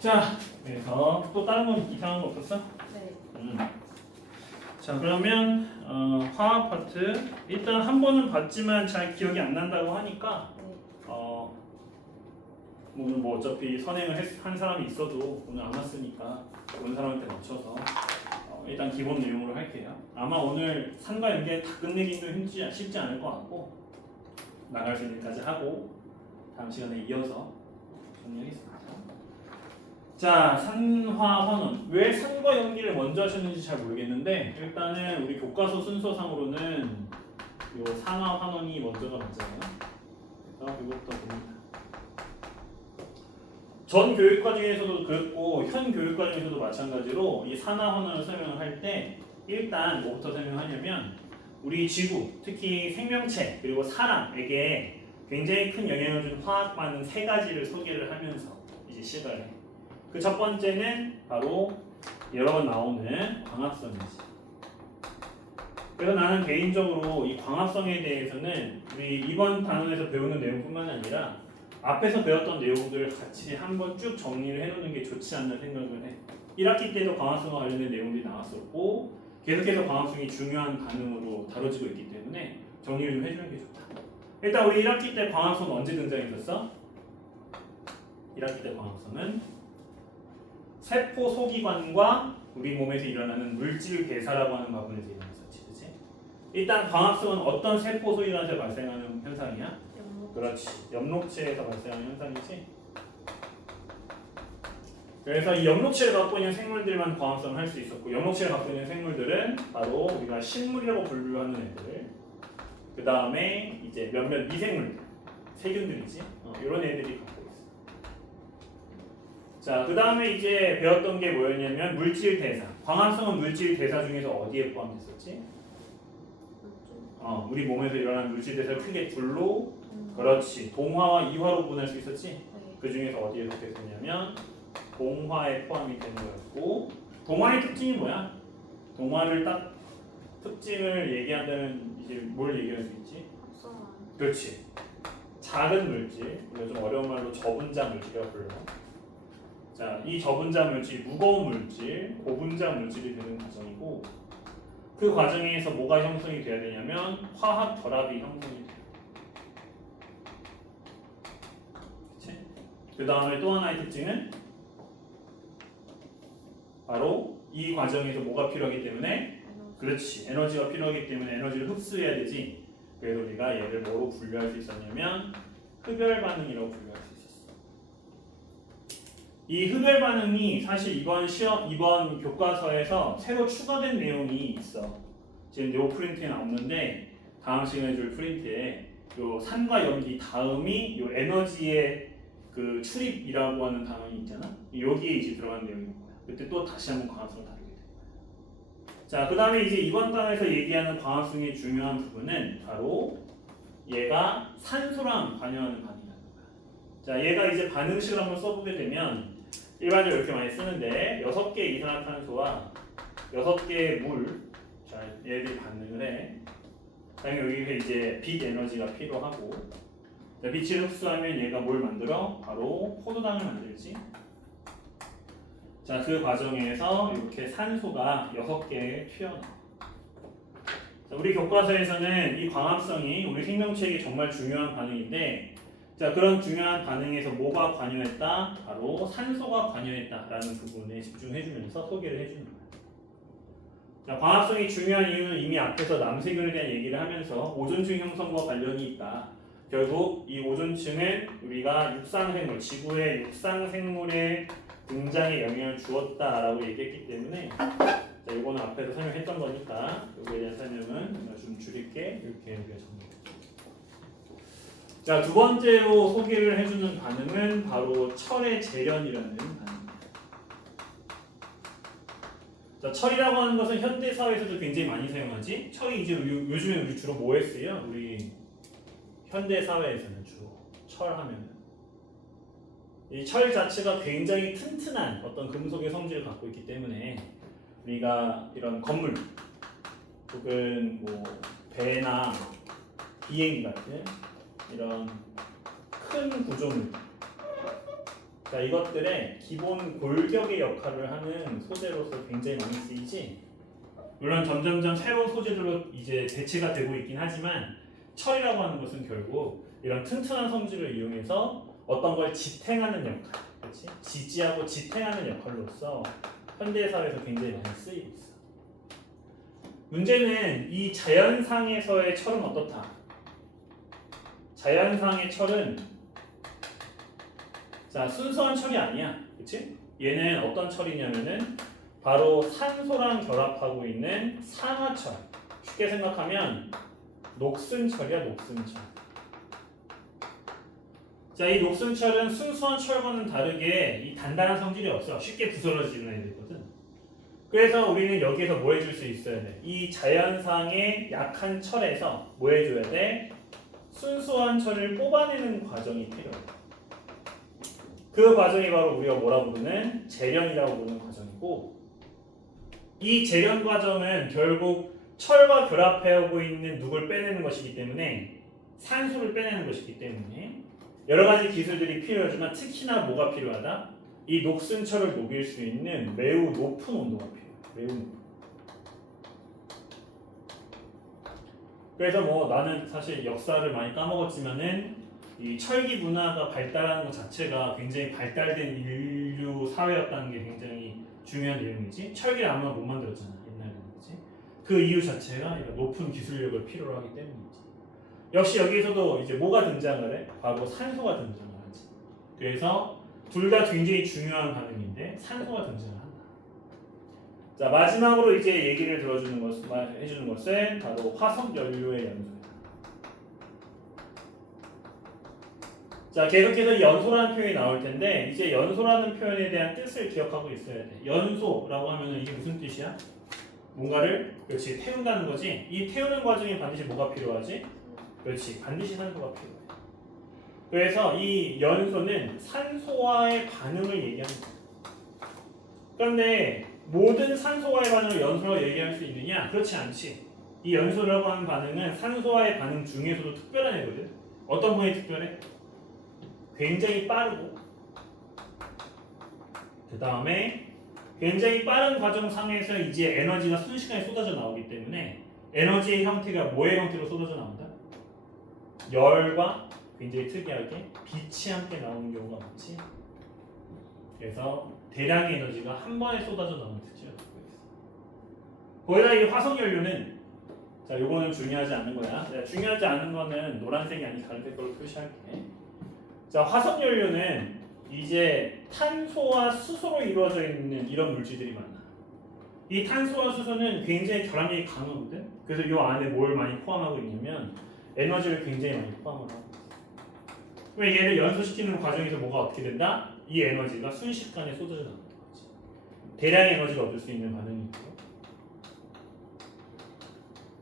자, 그래서 또 다른 건 이상한 거 없었어? 네. 자, 그러면 화학 파트 일단 한 번은 봤지만 잘 기억이 안 난다고 하니까 네. 오늘 뭐 어차피 선행을 한 사람이 있어도 오늘 안 왔으니까 그런 사람한테 맞춰서 일단 기본 내용으로 할게요. 아마 오늘 산과 연계 다 끝내기는 쉽지 않을 것 같고 나갈 수 있는 데까지 하고 다음 시간에 이어서 정리하겠습니다. 자, 산화 환원. 왜 산과 연기를 먼저 하셨는지 잘 모르겠는데 일단은 우리 교과서 순서상으로는 요 산화 환원이 먼저가 맞잖아요. 그래서 이것부터 봅니다. 전 교육과정에서도 그렇고 현 교육과정에서도 마찬가지로 이 산화 환원을 설명을 할 때 일단 뭐부터 설명하냐면 우리 지구, 특히 생명체 그리고 사람에게 굉장히 큰 영향을 준 화학 반응 세 가지를 소개를 하면서 이제 시작을 해요. 그 첫 번째는 바로 여러 번 나오는 광합성이지. 그래서 나는 개인적으로 이 광합성에 대해서는 우리 이번 단원에서 배우는 내용뿐만 아니라 앞에서 배웠던 내용들 같이 한번 쭉 정리를 해놓는 게 좋지 않나 생각을 해. 1학기 때도 광합성과 관련된 내용들이 나왔었고 계속해서 광합성이 중요한 반응으로 다뤄지고 있기 때문에 정리를 좀 해주는 게 좋다. 일단 우리 1학기 때 광합성 언제 등장했었어? 1학기 때 광합성은 세포 소기관과 우리 몸에서 일어나는 물질 대사라고 하는 부분에서 일어났었지, 그렇지? 일단 광합성은 어떤 세포 소기관에서 발생하는 현상이야? 그렇지, 엽록체에서 발생하는 현상이지. 그래서 이 엽록체를 갖고 있는 생물들만 광합성을 할 수 있었고, 엽록체를 갖고 있는 생물들은 바로 우리가 식물이라고 분류하는 애들, 그 다음에 이제 몇몇 미생물들, 세균들이지, 이런 애들이 갖고 있어. 자, 그 다음에 이제 배웠던 게 뭐였냐면 물질 대사. 광합성은 물질 대사 중에서 어디에 포함됐었지? 우리 몸에서 일어나는 물질 대사를 크게 둘로, 그렇지, 동화와 이화로 구분할 수 있었지? 네. 그 중에서 어디에 속했었냐면 동화에 포함이 되는 거였고, 동화의 특징이 뭐야? 동화를 딱 특징을 얘기한다면 이제 뭘 얘기할 수 있지? 합성한. 그렇지. 작은 물질, 우리가 좀 어려운 말로 저분자 물질이라고 불러. 자, 이 저분자 물질, 무거운 물질, 고분자 물질이 되는 과정이고 그 과정에서 뭐가 형성이 돼야 되냐면 화학 결합이 형성이 돼요. 그 다음에 또 하나의 특징은 바로 이 과정에서 뭐가 필요하기 때문에 그렇지, 에너지가 필요하기 때문에 에너지를 흡수해야 되지. 그래서 우리가 얘를 뭐로 분류할 수 있었냐면 흡열 반응이라고 분류할 수 있었어. 이 흡열 반응이 사실 이번 교과서에서 새로 추가된 내용이 있어. 지금 요 프린트에 나오는데 다음 시간에 줄 프린트에 요 산과 연기 다음이 요 에너지의 그 출입이라고 하는 단원이 있잖아. 여기에 이제 들어간 내용인 거야. 그때 또 다시 한번 광합성을 다루게 돼. 자, 그 다음에 이제 이번 단에서 얘기하는 광합성의 중요한 부분은 바로 얘가 산소랑 관여하는 반응이라는 거야. 자, 얘가 이제 반응식을 한번 써보게 되면 일반적으로 이렇게 많이 쓰는데 6개의 이산화탄소와 6개의 물, 자, 얘들이 반응을 해. 당연히 여기에 이제 빛 에너지가 필요하고, 자, 빛을 흡수하면 얘가 뭘 만들어? 바로 포도당을 만들지. 자, 그 과정에서 이렇게 산소가 6개 튀어나와. 자, 우리 교과서에서는 이 광합성이 우리 생명체에게 정말 중요한 반응인데, 자, 그런 중요한 반응에서 뭐가 관여했다? 바로 산소가 관여했다라는 부분에 집중해주면서 소개를 해주는 거예요. 자, 광합성이 중요한 이유는 이미 앞에서 남세균에 대한 얘기를 하면서 오존층 형성과 관련이 있다. 결국 이 오존층은 우리가 육상생물, 지구의 육상생물의 등장에 영향을 주었다라고 얘기했기 때문에 자, 이거는 앞에서 설명했던 거니까 여기에 대한 설명은 좀 줄일게. 이렇게 우리가 정리했죠. 자, 두 번째로 소개를 해주는 반응은 바로 철의 재련이라는 반응입니다. 자, 철이라고 하는 것은 현대 사회에서도 굉장히 많이 사용하지. 철이 이제 요즘에 우리 주로 뭐에 쓰여? 우리 현대 사회에서는 주로 철하면은 이 철 자체가 굉장히 튼튼한 어떤 금속의 성질을 갖고 있기 때문에 우리가 이런 건물 혹은 뭐 배나 비행기 같은 이런 큰 구조물 자, 이것들의 기본 골격의 역할을 하는 소재로서 굉장히 많이 쓰이지. 물론 점점점 새로운 소재들로 이제 대체가 되고 있긴 하지만 철이라고 하는 것은 결국 이런 튼튼한 성질을 이용해서 어떤 걸 지탱하는 역할, 그렇지? 지지하고 지탱하는 역할로서 현대 사회에서 굉장히 많이 쓰이고 있어. 문제는 이 자연상에서의 철은 어떻다? 자연상의 철은 자, 순수한 철이 아니야, 그렇지? 얘는 어떤 철이냐면은 바로 산소랑 결합하고 있는 산화철. 쉽게 생각하면 녹슨철이야, 녹슨철. 자, 이 녹슨철은 순수한 철과는 다르게 이 단단한 성질이 없어. 쉽게 부스러지는 애들이거든. 그래서 우리는 여기에서 뭐 해줄 수 있어야 돼? 이 자연상의 약한 철에서 뭐 해줘야 돼? 순수한 철을 뽑아내는 과정이 필요해. 그 과정이 바로 우리가 뭐라 부르는 재련이라고 부르는 과정이고, 이 재련 과정은 결국 철과 결합하고 있는 누굴 빼내는 것이기 때문에 산소를 빼내는 것이기 때문에 여러 가지 기술들이 필요하지만 특히나 뭐가 필요하다? 이 녹슨철을 녹일 수 있는 매우 높은 온도가 필요해. 매우 높은. 그래서 뭐 나는 사실 역사를 많이 까먹었지만은 이 철기 문화가 발달하는 것 자체가 굉장히 발달된 인류 사회였다는 게 굉장히 중요한 내용이지. 철기를 아무나 못 만들었잖아 옛날에는, 그렇지? 그 이유 자체가 높은 기술력을 필요로 하기 때문이지. 역시 여기서도 이제 뭐가 등장을 해? 바로 산소가 등장을 하지. 그래서 둘 다 굉장히 중요한 반응인데 산소가 등장을 한다. 자, 마지막으로 이제 얘기를 들어주는 것은 해주는 것은 바로 화석 연료의 연소다. 자, 계속해서 연소라는 표현이 나올 텐데 이제 연소라는 표현에 대한 뜻을 기억하고 있어야 돼. 연소라고 하면은 이게 무슨 뜻이야? 뭔가를 그렇지 태운다는 거지. 이 태우는 과정에 반드시 뭐가 필요하지? 그렇지, 반드시 산소가 필요해. 그래서 이 연소는 산소와의 반응을 얘기하는 거야. 그런데 모든 산소와의 반응을 연소라고 얘기할 수 있느냐? 그렇지 않지. 이 연소라고 하는 반응은 산소와의 반응 중에서도 특별한 애거든. 어떤 부분이 특별해? 굉장히 빠르고 그 다음에 굉장히 빠른 과정 상에서 이제 에너지가 순식간에 쏟아져 나오기 때문에 에너지의 형태가 뭐의 형태로 쏟아져 나온다? 열과 굉장히 특이하게 빛이 함께 나오는 경우가 많지. 그래서 대량의 에너지가 한 번에 쏟아져 나오는 특징을 갖고 있어. 거기다 이 화석연료는 자, 요거는 중요하지 않은 거야. 중요하지 않은 거는 노란색이 아닌 다른 색깔로 표시할게. 자, 화석연료는 이제 탄소와 수소로 이루어져 있는 이런 물질들이 많아. 이 탄소와 수소는 굉장히 결합력이 강하거든. 그래서 이 안에 뭘 많이 포함하고 있냐면 에너지를 굉장히 많이 포함을 하고 있어. 왜 얘를 연소시키는 과정에서 뭐가 어떻게 된다? 이 에너지가 순식간에 쏟아져 나오는 거지. 대량의 에너지를 얻을 수 있는 반응이고요.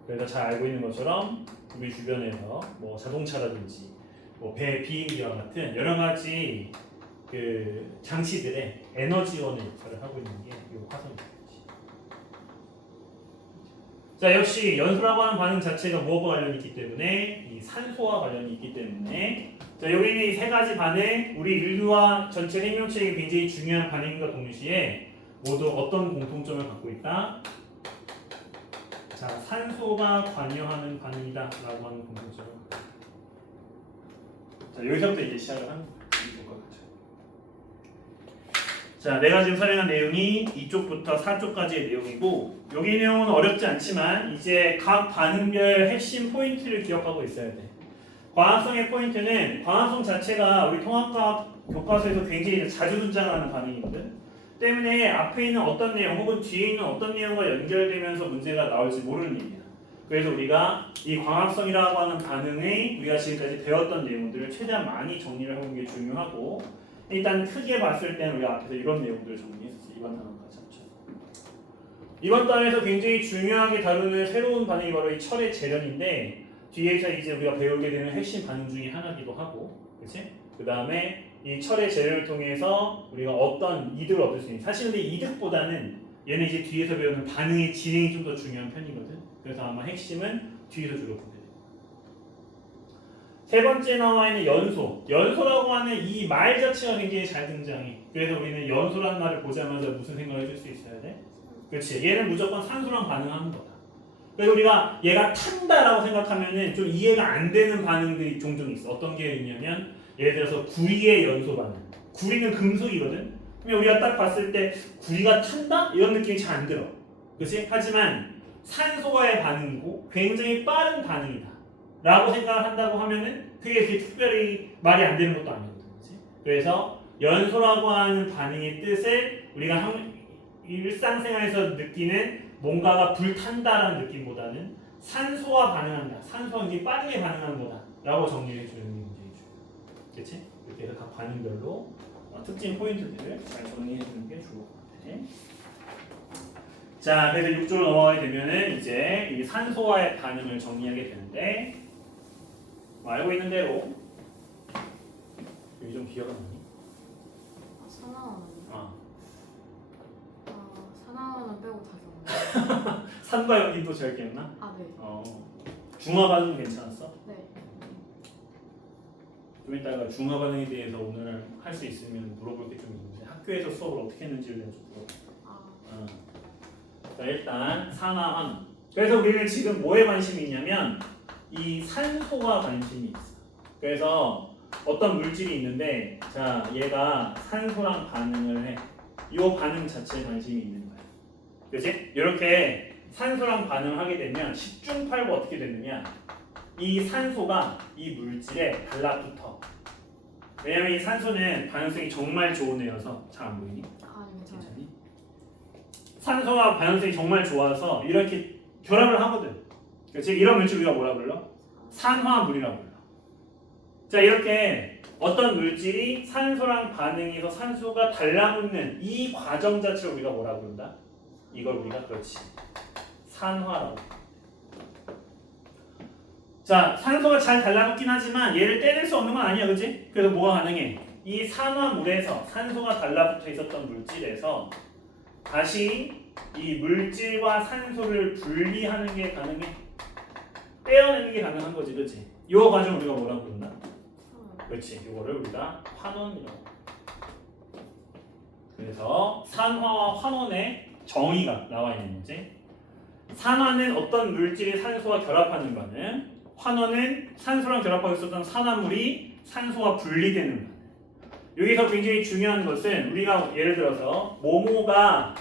그래서 잘 알고 있는 것처럼 우리 주변에서 뭐 자동차라든지 뭐 배, 비행기와 같은 여러 가지 그 장치들의 에너지원의 역할을 하고 있는 게 이 화석이지. 자, 역시 연소라고 하는 반응 자체가 무엇과 관련이 있기 때문에 이 산소와 관련이 있기 때문에 자, 여기 있는 이 세 가지 반응, 우리 인류와 전체 생명체에게 굉장히 중요한 반응과 동시에 모두 어떤 공통점을 갖고 있다? 자, 산소가 관여하는 반응이다 라고 하는 공통점을 갖고 있다. 자, 여기서부터 이제 시작을 하는 거예요. 자, 내가 지금 설명한 내용이 이쪽부터 4쪽까지의 내용이고 여기 내용은 어렵지 않지만 이제 각 반응별 핵심 포인트를 기억하고 있어야 돼. 광합성의 포인트는 광합성 자체가 우리 통합과학 교과서에서 굉장히 자주 등장하는 반응이거든. 때문에 앞에 있는 어떤 내용 혹은 뒤에 있는 어떤 내용과 연결되면서 문제가 나올지 모르는 일이야. 그래서 우리가 이 광합성이라고 하는 반응의 우리가 지금까지 배웠던 내용들을 최대한 많이 정리를 해보는 게 중요하고 일단 크게 봤을 때는 우리가 앞에서 이런 내용들을 정리했었어. 이번 단원까지 합쳐서. 이번 단에서 굉장히 중요하게 다루는 새로운 반응이 바로 이 철의 재련인데 뒤에서 이제 우리가 배우게 되는 핵심 반응 중에 하나기도 하고, 그렇지? 그 다음에 이 철의 재련을 통해서 우리가 어떤 이득을 얻을 수 있는. 사실 근데 이득보다는 얘는 이제 뒤에서 배우는 반응의 진행이 좀 더 중요한 편이거든. 그래서 아마 핵심은 뒤에서 주로 보게 돼. 세 번째 나와 있는 연소. 연소라고 하는 이 말 자체가 굉장히 잘 등장해. 그래서 우리는 연소란 말을 보자마자 무슨 생각을 줄 수 있어야 돼? 그렇지. 얘는 무조건 산소랑 반응하는 거다. 그래서 우리가 얘가 탄다라고 생각하면은 좀 이해가 안 되는 반응들이 종종 있어. 어떤 게 있냐면 예를 들어서 구리의 연소 반응. 구리는 금속이거든. 그러면 우리가 딱 봤을 때 구리가 탄다? 이런 느낌이 잘 안 들어. 그렇지? 하지만 산소와의 반응이고 굉장히 빠른 반응이다. 라고 생각을 한다고 하면은 그게 그렇게 특별히 말이 안 되는 것도 아니거든. 그렇지? 그래서 연소라고 하는 반응의 뜻을 우리가 일상생활에서 느끼는 뭔가가 불탄다라는 느낌보다는 산소와 반응한다. 산소가 굉장히 빠르게 반응하는 거다. 라고 정리해 주는 게 굉장히 중요해. 그렇지? 이렇게 해서 각 반응별로 특징 포인트들을 잘 정리해 주는 게 좋을 것 같아. 자, 그래서 6조로 넘어가게 되면은 이제 이 산소와의 반응을 정리하게 되는데 알고 있는 대로 여기 좀 기억은 나니? 산화원은요? 아, 산화원은 빼고 다 기억나요. 산과 연기도 잘 기억나? 아, 네. 중화 반응 괜찮았어? 네. 좀 이따가 중화 반응에 대해서 오늘 할 수 있으면 물어볼 게 좀 있는데 학교에서 수업을 어떻게 했는지에 대해서 좀 물어볼게. 자, 일단 산화환. 그래서 우리는 지금 뭐에 관심이 있냐면 이 산소가 관심이 있어. 그래서 어떤 물질이 있는데 자 얘가 산소랑 반응을 해. 이 반응 자체에 관심이 있는 거야. 그렇지? 이렇게 산소랑 반응을 하게 되면 10중8구 어떻게 되느냐? 이 산소가 이 물질에 달라붙어. 왜냐면 이 산소는 반응성이 정말 좋은 애여서 잘 안 보이니? 아, 네, 괜찮아요. 괜찮니? 산소와 반응성이 정말 좋아서 이렇게 결합을 하거든. 그렇지? 이런 물질 우리가 뭐라 불러? 산화물이라고 불러. 자, 이렇게 어떤 물질이 산소랑 반응해서 산소가 달라붙는 이 과정 자체를 우리가 뭐라 부른다? 이걸 우리가 그렇지. 산화라고. 자, 산소가 잘 달라붙긴 하지만 얘를 떼낼 수 없는 건 아니야, 그렇지? 그래서 뭐가 가능해? 이 산화물에서 산소가 달라붙어 있었던 물질에서 다시 이 물질과 산소를 분리하는 게 가능해. 떼어내는 게 가능한 거지, 그렇지? 이 과정 우리가 뭐라고 부른다? 그렇지, 이거를 우리가 환원이라고. 그래서 산화와 환원의 정의가 나와 있는 거지. 산화는 어떤 물질이 산소와 결합하는 거는, 환원은 산소랑 결합하고 있었던 산화물이 산소와 분리되는 거는. 여기서 굉장히 중요한 것은 우리가 예를 들어서 모모가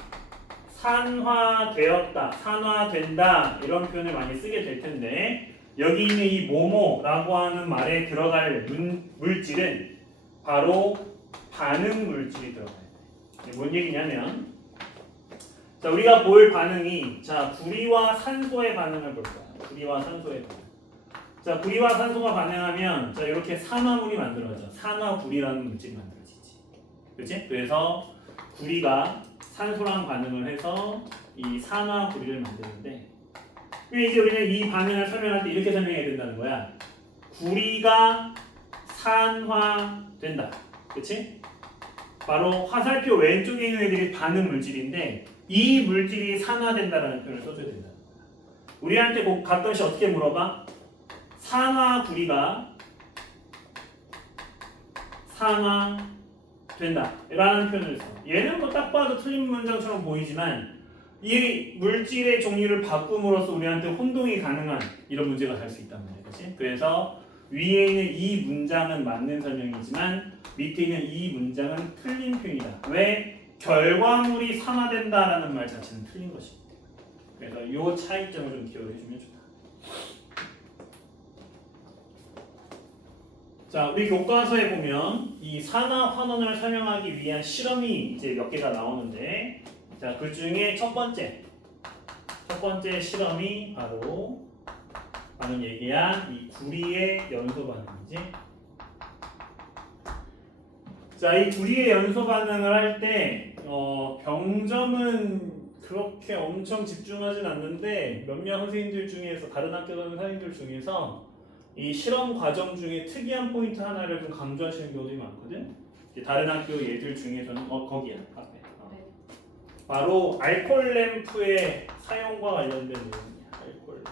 산화되었다, 산화된다 이런 표현을 많이 쓰게 될 텐데 여기 있는 이 모모라고 하는 말에 들어갈 물질은 바로 반응 물질이 들어가야 돼. 뭔 얘기냐면 자 우리가 볼 반응이 자 구리와 산소의 반응을 볼 거야. 구리와 산소의 반응. 자 구리와 산소가 반응하면 자 이렇게 산화물이 만들어져. 산화구리라는 물질이 만들어지지. 그렇지? 그래서 구리가 산소랑 반응을 해서 이 산화구리를 만드는데 이제 우리는 이 반응을 설명할 때 이렇게 설명해야 된다는 거야. 구리가 산화된다. 그렇지? 바로 화살표 왼쪽에 있는 애들이 반응 물질인데 이 물질이 산화된다라는 표현을 써줘야 된다. 우리한테 가끔씩 어떻게 물어봐? 산화구리가 산화된다 라는 표현을 써. 얘는 뭐 딱 봐도 틀린 문장처럼 보이지만 이 물질의 종류를 바꿈으로써 우리한테 혼동이 가능한 이런 문제가 될 수 있단 말이야. 그렇지? 그래서 위에 있는 이 문장은 맞는 설명이지만 밑에 있는 이 문장은 틀린 표현이다. 왜? 결과물이 산화된다라는 말 자체는 틀린 것이기 때문에. 그래서 이 차이점을 좀 기억을 해주면 좋다. 자, 우리 교과서에 보면 이 산화 환원을 설명하기 위한 실험이 이제 몇 개가 나오는데, 자, 그 중에 첫 번째 실험이 바로 방금 얘기한 이 구리의 연소 반응이지. 자, 이 구리의 연소 반응을 할 때 병점은 그렇게 엄청 집중하진 않는데 몇몇 선생님들 중에서 다른 학교 다니는 선생님들 중에서 이 실험 과정 중에 특이한 포인트 하나를 좀 강조하시는 경우들이 많거든. 다른 학교 예들 중에서는 거기야 앞에. 바로 알코올 램프의 사용과 관련된 내용이야. 알코올.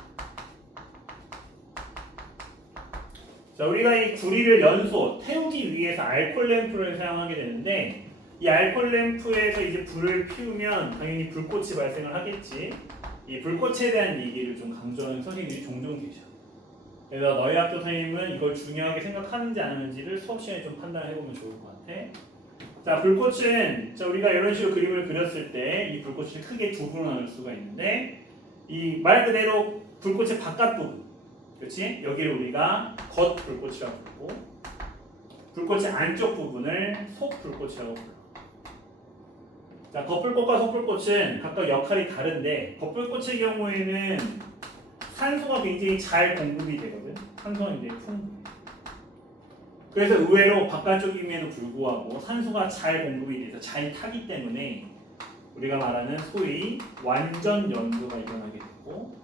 자, 우리가 이 구리를 연소 태우기 위해서 알코올 램프를 사용하게 되는데 이 알코올 램프에서 이제 불을 피우면 당연히 불꽃이 발생을 하겠지. 이 불꽃에 대한 얘기를 좀 강조하는 선생님들이 종종 계셔. 그래서 너희 학교 선생님은 이걸 중요하게 생각하는지 안 하는지를 수업 시간에 좀 판단을 해보면 좋을 것 같아. 자, 불꽃은 자, 우리가 이런 식으로 그림을 그렸을 때 이 불꽃을 크게 두 부로 나눌 수가 있는데 이 말 그대로 불꽃의 바깥 부분, 그렇지? 여기를 우리가 겉 불꽃이라고 부르고 불꽃의 안쪽 부분을 속 불꽃이라고 불러. 자, 겉불꽃과 속불꽃은 각각 역할이 다른데 겉불꽃의 경우에는 산소가 굉장히 잘 공급이 되거든. 산소가 굉장히 풍부해. 그래서 의외로 바깥쪽임에도 불구하고 산소가 잘 공급이 돼서 잘 타기 때문에 우리가 말하는 소위 완전 연소가 일어나게 되고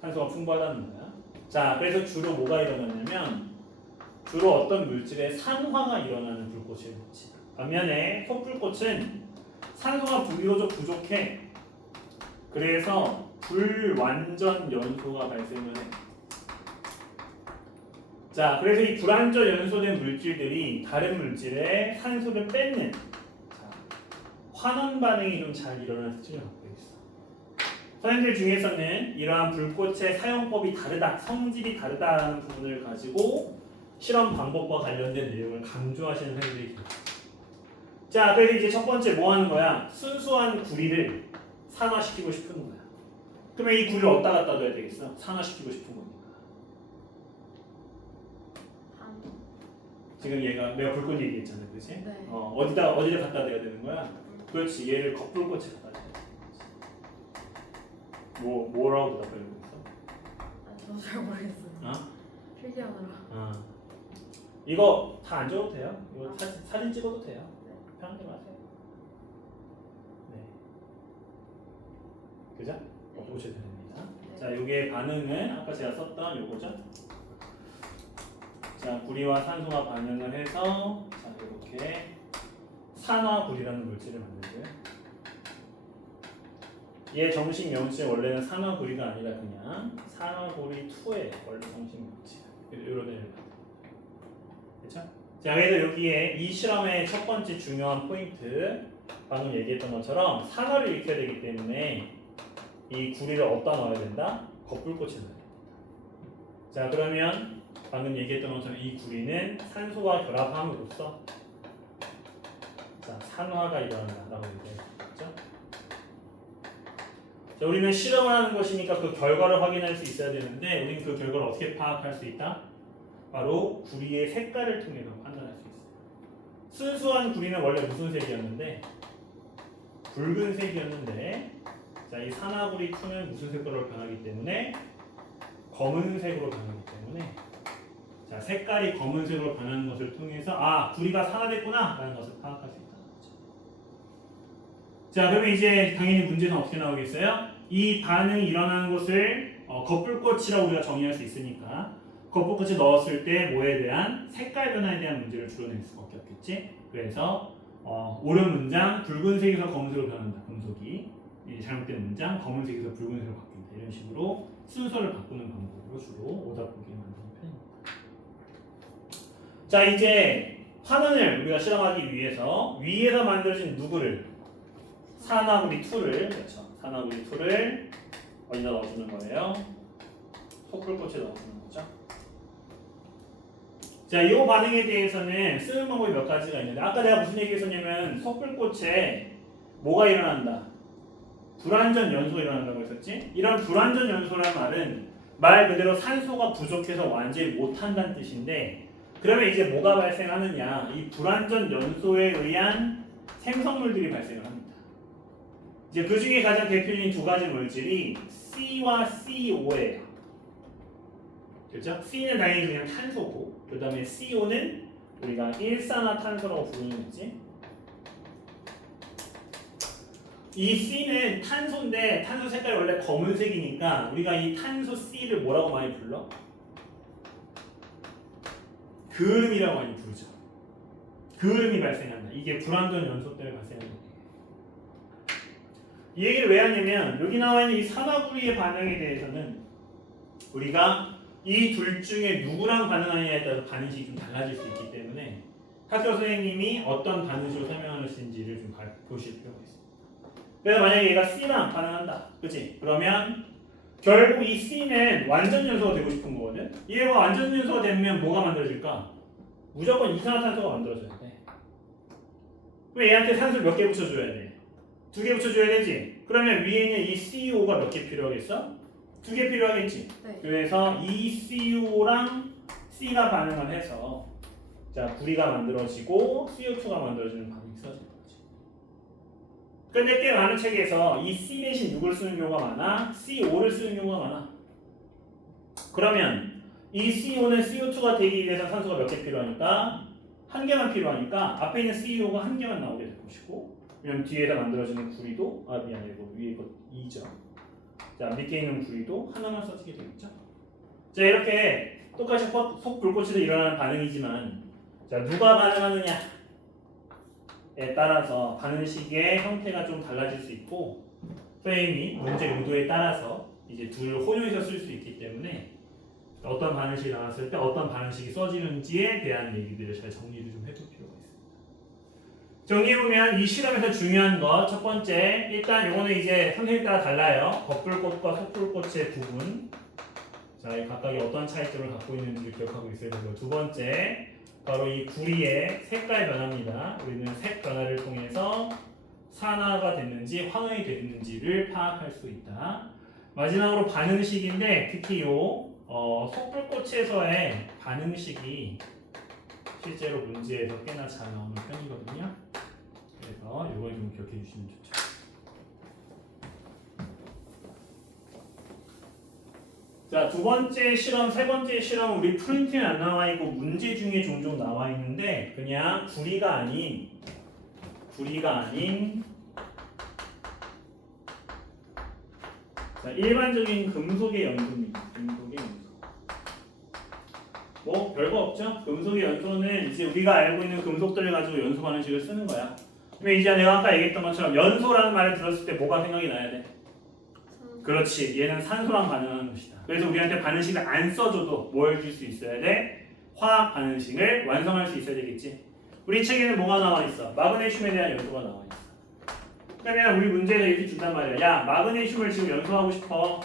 산소가 풍부하다는 거야. 자, 그래서 주로 뭐가 일어나냐면 주로 어떤 물질의 산화가 일어나는 불꽃을 보지. 반면에 속불꽃은 산소가 비교적 부족해. 그래서 불완전 연소가 발생을 해. 자, 그래서 이 불완전 연소된 물질들이 다른 물질에 산소를 뺏는 자, 환원 반응이 좀 잘 일어나는 특징을 갖고 있어. 선생님들 중에서는 이러한 불꽃의 사용법이 다르다, 성질이 다르다는 부분을 가지고 실험 방법과 관련된 내용을 강조하시는 선생님들이 계세요. 자, 그래서 이제 첫 번째 뭐 하는 거야? 순수한 구리를 산화시키고 싶은 거야. 그러면 이 구리를 어디다 갖다 둬야 되겠어? 산화시키고 싶은 거니까. 지금 내가 불꽃 얘기했잖아, 그렇지? 네. 어디다 갖다 대야 되는 거야? 그렇지, 얘를 겉불꽃에 갖다 대야 돼. 뭐라고 대답하려고 했어? 저도 잘 모르겠어요. 어? 필기하느라. 이거 다 안 줘도 돼요. 이거 사진 찍어도 돼요. 편하게 하세요. 네. 그죠? 보셔도 됩니다. 자, 요게 반응은 아까 제가 썼던 요거죠. 자, 구리와 산소가 반응을 해서 자, 이렇게 산화구리라는 물질을 만들고요. 얘 정식 명칭 원래는 산화구리가 아니라 그냥 산화구리2의 원래 정식 명칭. 이런 애를 그렇죠? 자, 그래서 여기에 이 실험의 첫 번째 중요한 포인트 방금 얘기했던 것처럼 산화를 일으켜야 되기 때문에 이 구리를 어디다 넣어야 된다? 겉불꽃에 넣어야 된다. 자, 그러면 방금 얘기했던 것처럼 이 구리는 산소와 결합함으로써 자, 산화가 일어난다라고 얘기했죠. 자, 우리는 실험을 하는 것이니까 그 결과를 확인할 수 있어야 되는데 우리는 그 결과를 어떻게 파악할 수 있다? 바로 구리의 색깔을 통해서 판단할 수 있어요. 순수한 구리는 원래 무슨 색이었는데 붉은색이었는데 자, 이 산화구리 2는 무슨 색깔로 변하기 때문에 검은색으로 변하기 때문에 자, 색깔이 검은색으로 변하는 것을 통해서 구리가 산화됐구나 라는 것을 파악할 수 있다는 거죠. 자, 그러면 이제 당연히 문제는 어떻게 나오겠어요? 이 반응이 일어나는 것을 겉불꽃이라고 우리가 정의할 수 있으니까 겉불꽃에 넣었을 때 뭐에 대한 색깔 변화에 대한 문제를 줄여낼 수밖에 없겠지. 그래서 옳은 문장 붉은색에서 검은색으로 변한다. 금속이 잘못된 문장 검은색에서 붉은색으로 바뀐다. 이런 식으로 순서를 바꾸는 방법으로 주로 오답 보기를 만드는 편입니다. 자, 이제 환원을 우리가 실험하기 위해서 위에서 만들어진 누구를 산화구리 2를 그렇죠. 산화구리 2를 어디다 넣어주는 거예요? 속불꽃에 넣어주는 거죠. 자, 이 반응에 대해서는 쓰는 방법이 몇 가지가 있는데 아까 내가 무슨 얘기했었냐면 속불꽃에 뭐가 일어난다? 불완전 연소가 일어난다고 했었지? 이런 불완전 연소란 말은 말 그대로 산소가 부족해서 완전히 못한다는 뜻인데 그러면 이제 뭐가 발생하느냐? 이 불완전 연소에 의한 생성물들이 발생을 합니다. 이제 그 중에 가장 대표적인 두 가지 물질이 C와 CO예요. 그렇죠? C는 당연히 그냥 탄소고 그 다음에 CO는 우리가 일산화탄소라고 부르는 거지. 이 C는 탄소인데 탄소 색깔이 원래 검은색이니까 우리가 이 탄소 C를 뭐라고 많이 불러? 그음이라고 많이 부르죠. 그음이 발생한다. 이게 불완전 연소 때문에 발생하는 거예요. 이 얘기를 왜 하냐면 여기 나와 있는 이 산화구리의 반응에 대해서는 우리가 이 둘 중에 누구랑 반응하느냐에 따라서 반응식이 좀 달라질 수 있기 때문에 학교 선생님이 어떤 반응식으로 설명하시는지를 좀 보실 필요가 있습니다. 그래서 만약에 얘가 C랑 반응한다, 그렇지? 그러면 결국 이 C는 완전 연소가 되고 싶은 거거든. 얘가 완전 연소가 되면 뭐가 만들어질까? 무조건 이산화탄소가 만들어져야 돼. 그럼 얘한테 산소를 몇 개 붙여줘야 돼? 2개 붙여줘야 되지? 그러면 위에 있는 이 CO가 몇 개 필요하겠어? 2개 필요하겠지? 네. 그래서 이 CO랑 C가 반응을 해서 자 구리가 만들어지고 CO2가 만들어지는 반응이 있어지는 거지. 근데 꽤 많은 책에서 이 C 대신 누굴 쓰는 경우가 많아? CO를 쓰는 경우가 많아. 그러면 이 CO는 CO2가 되기 위해서 산소가 몇 개 필요하니까? 1개만 필요하니까 앞에 있는 CO가 1개만 나오게 될 것이고, 왜냐면 뒤에서 만들어지는 구리도 미안해 이거 위에 거 2죠. 자 밑에 있는 구리도 하나만 써지게 되겠죠. 자 이렇게 똑같이 속 불꽃에서 일어나는 반응이지만 자 누가 반응하느냐에 따라서 반응식의 형태가 좀 달라질 수 있고 선생님이 문제 의도에 따라서 이제 둘을 혼용해서 쓸 수 있기 때문에 어떤 반응식이 나왔을 때 어떤 반응식이 써지는지에 대한 얘기들을 잘 정리를 좀 해볼 필요가 있습니다. 정리해보면 이 실험에서 중요한 거 첫 번째 일단 이거는 이제 선생님 따라 달라요. 겉불꽃과 속불꽃의 구분 자 각각이 어떤 차이점을 갖고 있는지를 기억하고 있어야 되고 두 번째 바로 이 구리의 색깔 변화입니다. 우리는 색 변화를 통해서 산화가 됐는지 황흑이 됐는지를 파악할 수 있다. 마지막으로 반응식인데 특히 속불꽃에서의 반응식이 실제로 문제에서 꽤나 잘 나오는 편이거든요. 그래서 이걸 좀 기억해 주시면 좋죠. 자, 두 번째 실험, 세 번째 실험 우리 프린트에 안 나와 있고 문제 중에 종종 나와 있는데 그냥 구리가 아닌 자, 일반적인 금속의 연소입니다. 금속의 연소. 뭐 별거 없죠? 금속의 연소는 이제 우리가 알고 있는 금속들을 가지고 연소 반응식을 쓰는 거야. 근데 이제 내가 아까 얘기했던 것처럼 연소라는 말을 들었을 때 뭐가 생각이 나야 돼? 그렇지. 얘는 산소랑 반응하는 것이다. 그래서 우리한테 반응식을 안 써줘도 뭘 줄 수 있어야 돼? 화학 반응식을 완성할 수 있어야 되겠지. 우리 책에는 뭐가 나와 있어? 마그네슘에 대한 연소가 나와 있어. 그러면 우리 문제에서 이렇게 준단 말이야. 야, 마그네슘을 지금 연소하고 싶어.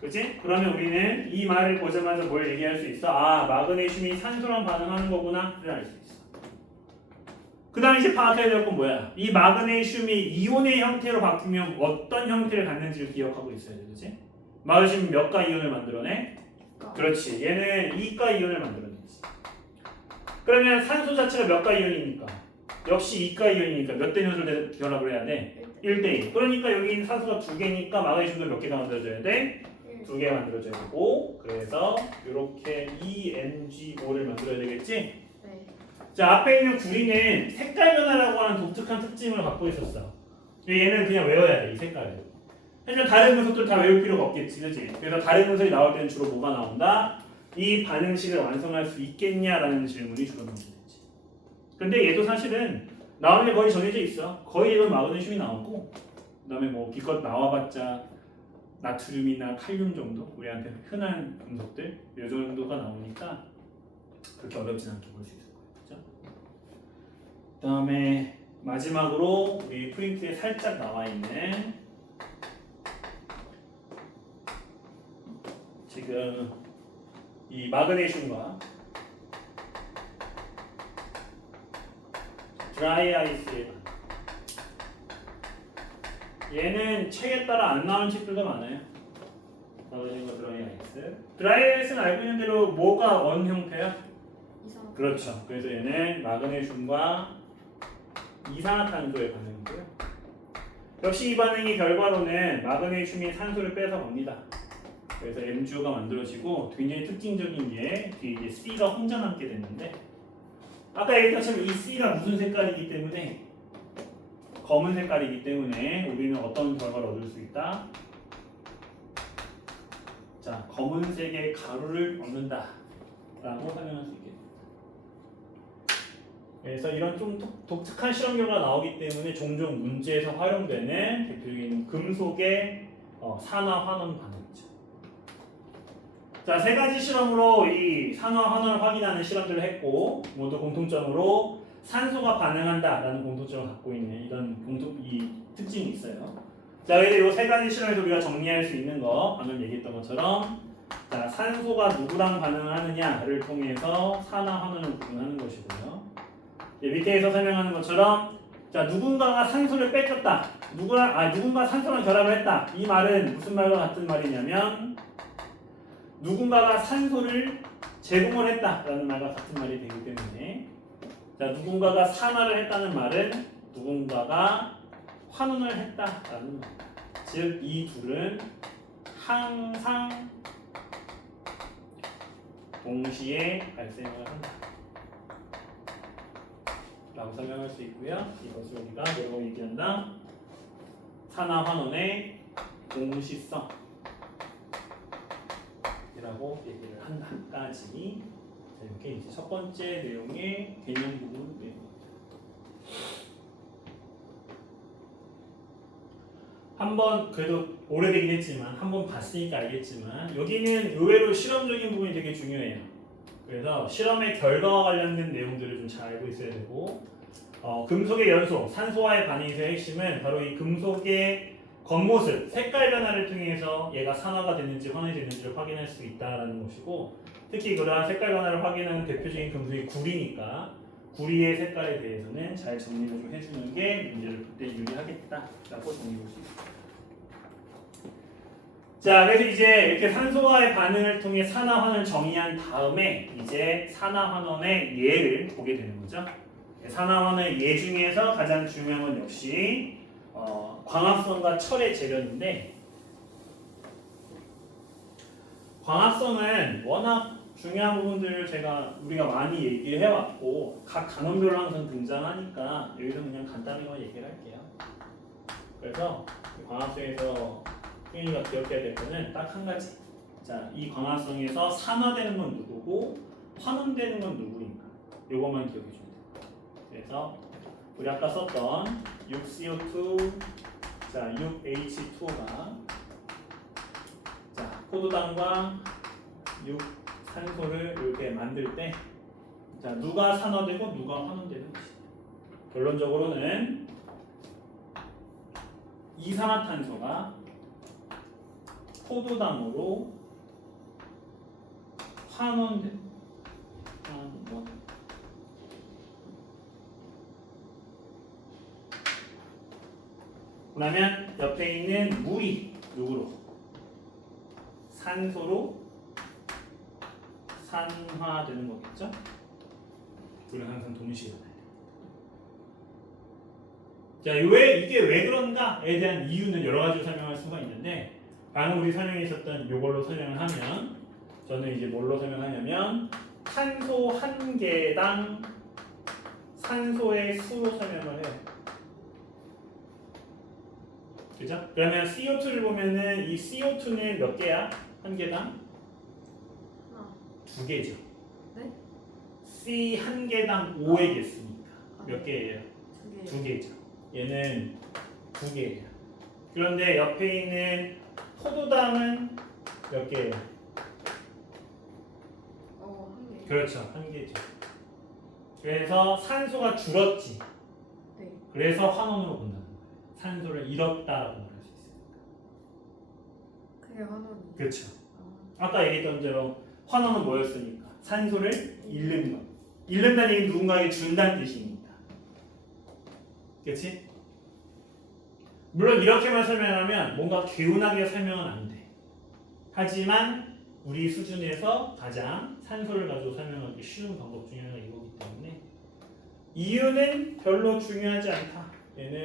그렇지? 그러면 우리는 이 말을 보자마자 뭘 얘기할 수 있어? 아, 마그네슘이 산소랑 반응하는 거구나. 를 알 수 있어. 그 다음에 이제 파악해야 될 건 뭐야? 이 마그네슘이 이온의 형태로 바뀌면 어떤 형태를 갖는지를 기억하고 있어야 돼. 그렇지? 마그네슘 몇 가 이온을 만들어내? 그렇지. 얘는 2가 이온을 만들어내지. 그러면 산소 자체가 몇 가 이온이니까? 역시 2가 이온이니까 몇 대 몇을 결합을 해야 돼? 1대1. 그러니까 여기 있는 산소가 2개니까 마그네슘도 몇 개가 만들어져야 돼? 2개 만들어져야 되고 그래서 이렇게 EMgO를 만들어야 되겠지? 네. 자 앞에 있는 구리는 색깔 변화라고 하는 독특한 특징을 갖고 있었어. 얘는 그냥 외워야 돼, 이 색깔을. 하지만 다른 금속들 다 외울 필요가 없겠지, 그렇지? 그래서 다른 금속이 나올 때는 주로 뭐가 나온다? 이 반응식을 완성할 수 있겠냐라는 질문이 주로 나오겠지. 근데 얘도 사실은 나오는 게 거의 정해져 있어. 거의 얘도 마그네슘이 나오고 그다음에 뭐 기껏 나와봤자 나트륨이나 칼륨 정도 우리한테 흔한 금속들 이 정도가 나오니까 그렇게 어렵진 않게 볼 수 있을 거예요. 그렇죠? 그다음에 마지막으로 우리 프린트에 살짝 나와 있는 지금 이 마그네슘과 드라이 아이스의 반응. 얘는 책에 따라 안 나오는 책들도 많아요. 마그네슘과 드라이 아이스. 드라이 아이스는 알고 있는 대로 뭐가 원 형태야? 이상. 그렇죠. 그래서 얘는 마그네슘과 이산화탄소의 반응이고요. 역시 이 반응이 결과로는 마그네슘이 산소를 뺏어갑니다. 그래서 MgO가 만들어지고 굉장히 특징적인 게 뒤에 이제 C가 혼자 남게 되는데 아까 얘기했던 것처럼 이 C가 무슨 색깔이기 때문에 검은 색깔이기 때문에 우리는 어떤 결과를 얻을 수 있다? 자, 검은색의 가루를 얻는다 라고 설명할 수 있겠습니다. 그래서 이런 좀 독특한 실험 결과가 나오기 때문에 종종 문제에서 활용되는 대표적인 금속의 산화 환원 반응이죠. 자, 자, 세 가지 실험으로 이 산화 환원을 확인하는 실험들을 했고 모두 공통점으로 산소가 반응한다라는 공통점을 갖고 있는 이런 이 특징이 있어요. 자, 그래서 이 세 가지 실험에서 우리가 정리할 수 있는 거 방금 얘기했던 것처럼 자, 산소가 누구랑 반응을 하느냐를 통해서 산화 환원을 구분하는 것이고요. 밑에서 설명하는 것처럼 자, 누군가가 산소를 뺏겼다. 누군가 산소랑 결합을 했다. 이 말은 무슨 말과 같은 말이냐면 누군가가 산소를 제공을 했다라는 말과 같은 말이 되기 때문에 자, 누군가가 산화를 했다는 말은 누군가가 환원을 했다라는 말. 즉, 이 둘은 항상 동시에 발생을 한다. 라고 설명할 수 있고요. 이것을 우리가 뭐라고 얘기한다? 산화 환원의 동시성 이라고 얘기를 한다까지 이렇게 이제 첫 번째 내용의 개념 부분 내용입니다. 한번 그래도 오래되긴 했지만 한번 봤으니까 알겠지만 여기는 의외로 실험적인 부분이 되게 중요해요. 그래서 실험의 결과와 관련된 내용들을 좀 잘 알고 있어야 되고 금속의 연소, 산소와의 반응에서의 핵심은 바로 이 금속의 겉모습, 색깔 변화를 통해서 얘가 산화가 됐는지 환원이 됐는지를 확인할 수 있다는 것이고 특히 그러한 색깔 변화를 확인하는 대표적인 금속이 구리니까 구리의 색깔에 대해서는 잘 정리를 좀 해주는 게 문제를 풀 때 유리하겠다라고 정리할 수 있습니다. 자, 그래서 이제 이렇게 산소와의 반응을 통해 산화환을 정의한 다음에 이제 산화환원의 예를 보게 되는 거죠. 산화환의 예 중에서 가장 중요한 건 역시 광합성과 철의 재련인데 광합성은 워낙 중요한 부분들을 우리가 많이 얘기를 해왔고 각 단원별로 항상 등장하니까 여기서 그냥 간단히만 얘기를 할게요. 그래서 광합성에서 승윤이가 기억해야 될 거는 딱 한 가지. 자, 이 광합성에서 산화되는 건 누구고 환원되는 건 누구인가? 요것만 기억해 주면 돼요. 그래서 우리 아까 썼던 6CO2, 자 6H2O가 자 포도당과 6산소를 이렇게 만들 때 자 누가 산화되고 누가 환원되는 것이다. 결론적으로는 이산화탄소가 포도당으로 환원. 그러면 옆에 있는 물이 누구로? 산소로 산화되는 거겠죠? 둘은 항상 동시에 일어나요. 자, 이게 왜 그런가에 대한 이유는 여러 가지로 설명할 수가 있는데 방금 우리 설명에 있었던 이걸로 설명을 하면 저는 이제 뭘로 설명하냐면 탄소 한 개당 산소의 수로 설명을 해요. 그죠? 그러면 CO2를 보면은 이 CO2는 몇 개야? 한 개당? 하나. 두 개죠. 네? C 한 개당 5의 개수니까 몇 개예요? 두 개. 두 개죠. 얘는 두 개예요. 그런데 옆에 있는 포도당은 몇 개예요? 한 개. 그렇죠. 한 개죠. 그래서 산소가 줄었지. 네. 그래서 환원으로 본다는 거예요. 산소를 잃었다라고 말할 수 있어요. 그게 환원이. 그렇죠. 아까 얘기했던 대로 환원은 뭐였으니까? 산소를 잃는 것. 잃는다는 얘기는 누군가에게 준다는 뜻입니다. 그렇지? 물론 이렇게만 설명하면 뭔가 개운하게 설명은 안 돼. 하지만 우리 수준에서 가장 산소를 가지고 설명하기 쉬운 방법 중에 하나가 이거기 때문에 이유는 별로 중요하지 않다. 얘는